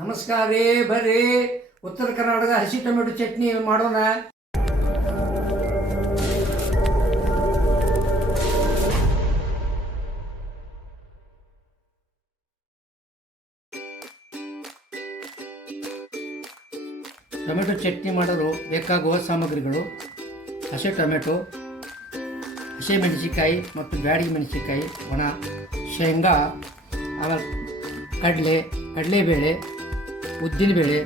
ನಮಸ್ಕಾರ, ಬರ್ರಿ. ಉತ್ತರ ಕರ್ನಾಟಕದ ಹಸಿ ಟೊಮೆಟೊ ಚಟ್ನಿ ಮಾಡೋಣ. ಟೊಮೆಟೊ ಚಟ್ನಿ ಮಾಡಲು ಬೇಕಾಗುವ ಸಾಮಗ್ರಿಗಳು. ಹಸಿ ಟೊಮೆಟೊ, ಹಸಿ ಮೆಣಸಿಕಾಯಿ ಮತ್ತು ಬ್ಯಾಡಗಿ ಮೆಣಸಿಕಾಯಿ ಒಣ ಶೇಂಗಾ, ಆಮೇಲೆ ಕಡಲೆ, ಕಡಲೆಬೇಳೆ ಉದ್ದಿನಬೇಳೆ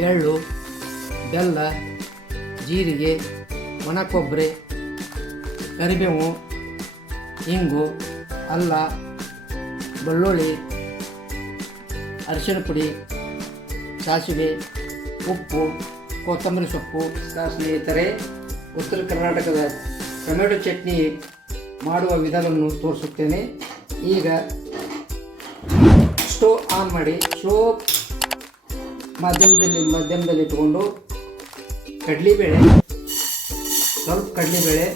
ಎಳ್ಳು, ಬೆಲ್ಲ, ಜೀರಿಗೆ ಒಣ ಕೊಬ್ಬರಿ ಕರಿಬೇವು, ಇಂಗು, ಅಲ್ಲ, ಬೆಳ್ಳುಳ್ಳಿ, ಅರಿಶಿಣ ಪುಡಿ, ಸಾಸಿವೆ, ಉಪ್ಪು, ಕೊತ್ತಂಬರಿ ಸೊಪ್ಪು. ಸ್ನೇಹಿತರೆ, ಉತ್ತರ ಕರ್ನಾಟಕದ ಟೊಮೆಟೊ ಚಟ್ನಿ ಮಾಡುವ ವಿಧಾನವನ್ನು ತೋರಿಸುತ್ತೇನೆ. ಈಗ ಸ್ಟೋವ್ ಆನ್ ಮಾಡಿ ಸ್ಟೋವ್ ಮಾಧ್ಯಮದಲ್ಲಿ ಮಧ್ಯಮದಲ್ಲಿ ಇಟ್ಕೊಂಡು ಕಡಲೆಬೇಳೆ, ಸ್ವಲ್ಪ ಕಡಲೆಬೇಳೆ,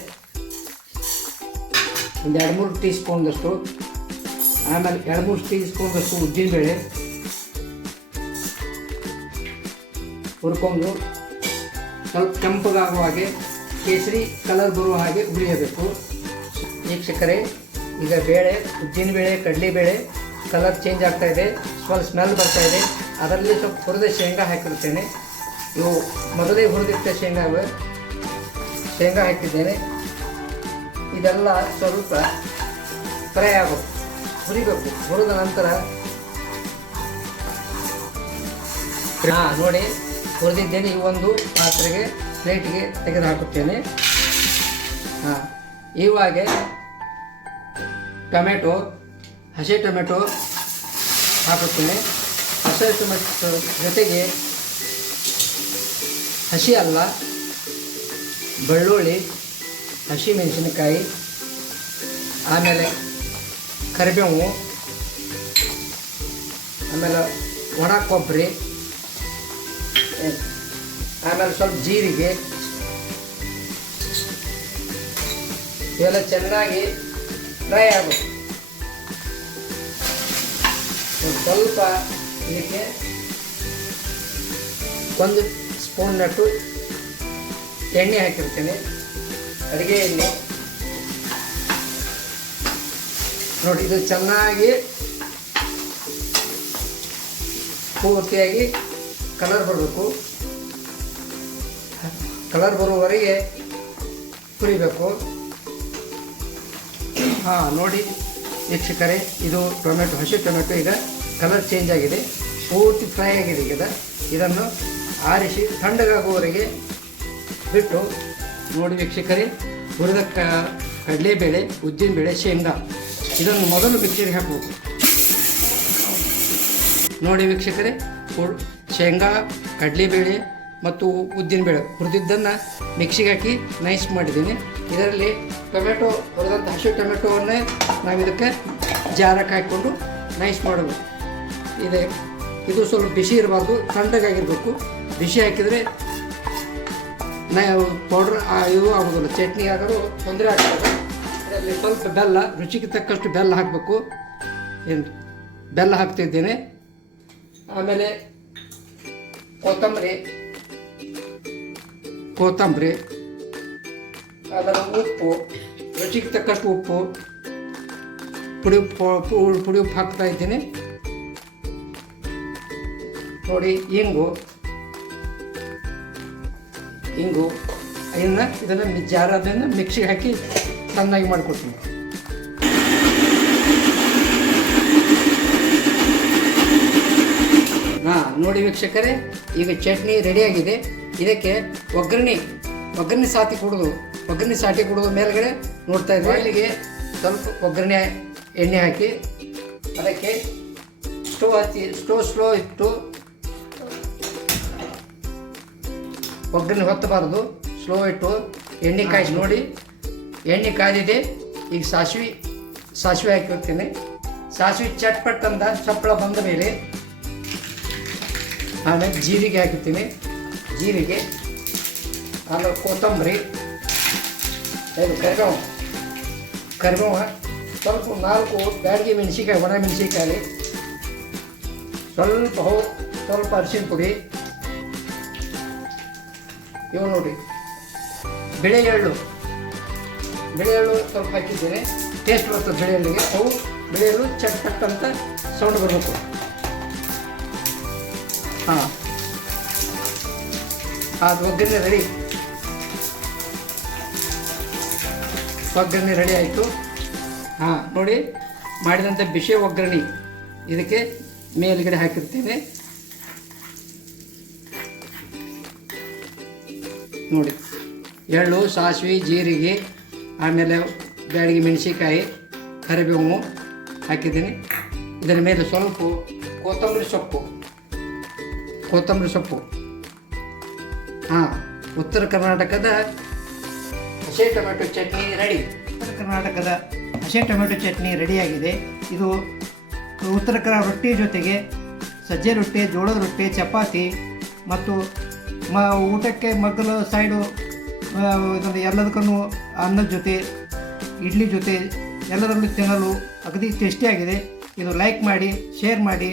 ಒಂದು ಎರಡು ಮೂರು ಟೀ ಸ್ಪೂನ್ದಷ್ಟು ಆಮೇಲೆ ಎರಡು ಮೂರು ಟೀ ಸ್ಪೂನ್ದಷ್ಟು ಉದ್ದಿನಬೇಳೆ ಹುರ್ಕೊಂಡು ಸ್ವಲ್ಪ ಕೆಂಪಗಾಗುವ ಹಾಗೆ ಕೇಸರಿ ಕಲರ್ ಬರುವ ಹಾಗೆ ಹುರಿಯಬೇಕು. ವೀಕ್ಷಕರೇ ಈಗ ಬೇಳೆ, ಉದ್ದಿನಬೇಳೆ, ಕಡಲೆಬೇಳೆ ಕಲರ್ ಚೇಂಜ್ ಆಗ್ತಾ ಇದೆ, ಸ್ವಲ್ಪ ಸ್ಮೆಲ್ ಬರ್ತಾ ಇದೆ. ಅದರಲ್ಲಿ ಸ್ವಲ್ಪ ಹುರಿದ ಶೇಂಗಾ ಹಾಕಿರ್ತೇನೆ ಇವು ಮೊದಲೇ ಹುರಿದಿಟ್ಟ ಶೇಂಗಾ ಶೇಂಗಾ ಹಾಕಿದ್ದೇನೆ. ಇದೆಲ್ಲ ಸ್ವಲ್ಪ ಫ್ರೈ ಆಗಬೇಕು ಹುರಿಬೇಕು. ಹುರಿದ ನಂತರ ಹಾಂ, ನೋಡಿ, ಹುರಿದಿದ್ದೇನೆ ಈ ಒಂದು ಪಾತ್ರೆಗೆ, ಪ್ಲೇಟಿಗೆ ತೆಗೆದು ಹಾಕುತ್ತೇನೆ. ಹಾಂ ಇವಾಗ ಟೊಮೆಟೊ ಹಸಿ ಟೊಮೆಟೊ ಹಾಕುತ್ತೇನೆ. ಹಸಿ ಟೊಮೆಟೊ ಜೊತೆಗೆ ಹಸಿ ಅಲ್ಲ, ಬೆಳ್ಳುಳ್ಳಿ, ಹಸಿ ಮೆಣಸಿನಕಾಯಿ, ಆಮೇಲೆ ಕರಿಬೇವು, ಆಮೇಲೆ ಒಣ ಕೊಬ್ಬರಿ, ಆಮೇಲೆ ಸ್ವಲ್ಪ ಜೀರಿಗೆ. ಇವೆಲ್ಲ ಚೆನ್ನಾಗಿ ಫ್ರೈ ಆಗಬೇಕು ಸ್ವಲ್ಪ ಇದಕ್ಕೆ ಒಂದು ಸ್ಪೂನ್ ನಟ್ಟು ಎಣ್ಣೆ ಹಾಕಿರ್ತೀನಿ. ಅಡುಗೆ ಎಣ್ಣೆ ನೋಡಿ, ಇದು ಚೆನ್ನಾಗಿ ಪೂರ್ತಿಯಾಗಿ ಕಲರ್ ಬರಬೇಕು. ಕಲರ್ ಬರುವವರೆಗೆ ಕುರಿಬೇಕು ಹಾಂ, ನೋಡಿ. ವೀಕ್ಷಕರೇ, ಇದು ಟೊಮೆಟೊ, ಹಸಿ ಟೊಮೆಟೊ, ಈಗ ಕಲರ್ ಚೇಂಜ್ ಆಗಿದೆ, ಪೂರ್ತಿ ಫ್ರೈ ಆಗಿದೆ ಈಗ. ಇದನ್ನು ಆರಿಸಿ ತಣ್ಣಗಾಗುವವರೆಗೆ ಬಿಟ್ಟು ನೋಡಿ ವೀಕ್ಷಕರೇ, ಹುರಿದ ಕ, ಕಡಲೆಬೇಳೆ ಉದ್ದಿನಬೇಳೆ ಶೇಂಗಾ. ಇದನ್ನು ಮೊದಲು ಮಿಕ್ಸಿಗೆ ಹಾಕಬೇಕು ನೋಡಿ ವೀಕ್ಷಕರೇ ಶೇಂಗಾ, ಕಡಲೆಬೇಳೆ ಮತ್ತು ಉದ್ದಿನ ಬೇಳೆ. ಹುರಿದಿದ್ದನ್ನು ಮಿಕ್ಸಿಗೆ ಹಾಕಿ ನೈಸ್ ಮಾಡಿದ್ದೀನಿ. ಇದರಲ್ಲಿ ಟೊಮೆಟೊ ಹುರಿದಂಥ ಹಸಿ ಟೊಮೆಟೊವನ್ನೇ ನಾವು ಇದಕ್ಕೆ ಜಾರಕ್ಕೆ ಹಾಕಿಕೊಂಡು ನೈಸ್ ಮಾಡೋದು ಇದೆ. ಇದು ಸ್ವಲ್ಪ ಬಿಸಿ ಇರಬಾರ್ದು, ತಣ್ಣಗಾಗಿರಬೇಕು. ಬಿಸಿ ಹಾಕಿದರೆ ನಾವು ಪೌಡ್ರ್ ಇದು ಆಗೋದಿಲ್ಲ. ಚಟ್ನಿ ಆದರೂ ತೊಂದರೆ ಆಗ್ತದೆ. ಇದರಲ್ಲಿ ಸ್ವಲ್ಪ ಬೆಲ್ಲ, ರುಚಿಗೆ ತಕ್ಕಷ್ಟು ಬೆಲ್ಲ ಹಾಕಬೇಕು. ಏನು? ಬೆಲ್ಲ ಹಾಕ್ತಿದ್ದೇನೆ. ಆಮೇಲೆ ಕೊತ್ತಂಬರಿ. ಕೊತ್ತಂಬರಿ, ಅದರ ಉಪ್ಪು, ರುಚಿಗೆ ತಕ್ಕಷ್ಟು ಉಪ್ಪು, ಪುಡಿ ಪುಡಿ ಉಪ್ಪು ಹಾಕ್ತಾ ಇದ್ದೀನಿ. ನೋಡಿ, ಇಂಗು ಇಂಗು, ಇದನ್ನ, ಇದನ್ನು ಜಾರದನ್ನು ಮಿಕ್ಸಿಗೆ ಹಾಕಿ ಚೆನ್ನಾಗಿ ಮಾಡಿಕೊಡ್ತೀನಿ. ಹಾಂ, ನೋಡಿ ವೀಕ್ಷಕರೇ, ಈಗ ಚಟ್ನಿ ರೆಡಿಯಾಗಿದೆ ಇದಕ್ಕೆ ಒಗ್ಗರಣೆ ಒಗ್ಗರಣೆ ಸಾತಿ ಕುಡಿದು ಒಗ್ಗರಣೆ ಸಾಟಿ ಕುಡಿದು ಮೇಲ್ಗಡೆ ನೋಡ್ತಾ ಇದ್ದೆ ಅಲ್ಲಿಗೆ ಸ್ವಲ್ಪ ಒಗ್ಗರಣೆ ಎಣ್ಣೆ ಹಾಕಿ ಅದಕ್ಕೆ ಸ್ಟೋವ್ ಹಚ್ಚಿ ಸ್ಟೋವ್ ಸ್ಲೋ ಇಟ್ಟು ಒಗ್ಗರಣೆ ಹೊತ್ತಬಾರದು. ಸ್ಲೋ ಇಟ್ಟು ಎಣ್ಣೆ ಕಾಯಿಸಿ ನೋಡಿ. ಎಣ್ಣೆ ಕಾದಿದೆ ಈಗ ಸಾಸಿವೆ ಸಾಸಿವೆ ಹಾಕಿರ್ತೀನಿ. ಸಾಸಿವೆ ಚಟ್ಪಟ್ ಅಂತ ಚಪ್ಪಳ ಬಂದ ಮೇಲೆ ಆಮೇಲೆ ಜೀರಿಗೆ ಹಾಕಿರ್ತೀನಿ. ಜೀರಿಗೆ, ಆಮೇಲೆ ಕೊತ್ತಂಬರಿ ಇದು ಕರಿಬೇವು. ಕರಿಬೇವು ಸ್ವಲ್ಪ ನಾಲ್ಕು ಬ್ಯಾಡಿಗೆ ಮೆಣಸಿಕಾಯಿ ಒಣ ಮೆಣಸಿಕಾಯಿ ಸ್ವಲ್ಪ ಹೋ, ಸ್ವಲ್ಪ ಅರಿಶಿನ ಪುಡಿ. ಇವು ನೋಡಿ. ಬಿಳೆ ಎಳ್ಳು. ಬಿಳೆ ಎಳ್ಳು ಸ್ವಲ್ಪ ಹಾಕಿದ್ದೇನೆ ಟೇಸ್ಟ್ ಬರ್ತದೆ ಬಿಳೆ ಎಳ್ಳಿಗೆ. ಅವು ಬಿಳೆ ಎಳ್ಳು ಚಟ್ ಚಟ್ ಅಂತ ಸೌಂಡ್ ಬರಬೇಕು. ಹಾಂ. ಅದು ಒಗ್ಗರಣೆ ರೆಡಿ. ಒಗ್ಗರಣೆ ರೆಡಿ ಆಯಿತು. ಹಾಂ, ನೋಡಿ ಮಾಡಿದಂಥ ಬಿಸಿ ಒಗ್ಗರಣೆ. ಇದಕ್ಕೆ ಮೇಲುಗಡೆ ಹಾಕಿರ್ತೀನಿ. ನೋಡಿ, ಎಳ್ಳು, ಸಾಸಿವೆ, ಜೀರಿಗೆ, ಆಮೇಲೆ ಬ್ಯಾಡಿಗೆ ಮೆಣಸಿಕಾಯಿ ಕರಿಬೇವು ಹಾಕಿದ್ದೀನಿ. ಇದರ ಮೇಲೆ ಸ್ವಲ್ಪ ಕೊತ್ತಂಬರಿ ಸೊಪ್ಪು. ಕೊತ್ತಂಬರಿ ಸೊಪ್ಪು. ಹಾಂ, ಉತ್ತರ ಕರ್ನಾಟಕದ ಹಸೆ ಟೊಮೆಟೊ ಚಟ್ನಿ ರೆಡಿ ಉತ್ತರ ಕರ್ನಾಟಕದ ಹಸೆ ಟೊಮೆಟೊ ಚಟ್ನಿ ರೆಡಿಯಾಗಿದೆ ಇದು ಉತ್ತರ ಕನ್ನಡ ರೊಟ್ಟಿ ಜೊತೆಗೆ ಸಜ್ಜೆ ರೊಟ್ಟಿ, ಜೋಳದ ರೊಟ್ಟಿ, ಚಪಾತಿ ಮತ್ತು ಮ, ಊಟಕ್ಕೆ ಮೊದಲು ಸೈಡು ಇದೊಂದು ಎಲ್ಲದಕ್ಕೂ ಅನ್ನದ ಜೊತೆ, ಇಡ್ಲಿ ಜೊತೆ ಎಲ್ಲದರಲ್ಲೂ ತಿನ್ನಲು ಅಗದಿ ಟೇಸ್ಟಿಯಾಗಿದೆ ಇದು ಲೈಕ್ ಮಾಡಿ ಶೇರ್ ಮಾಡಿ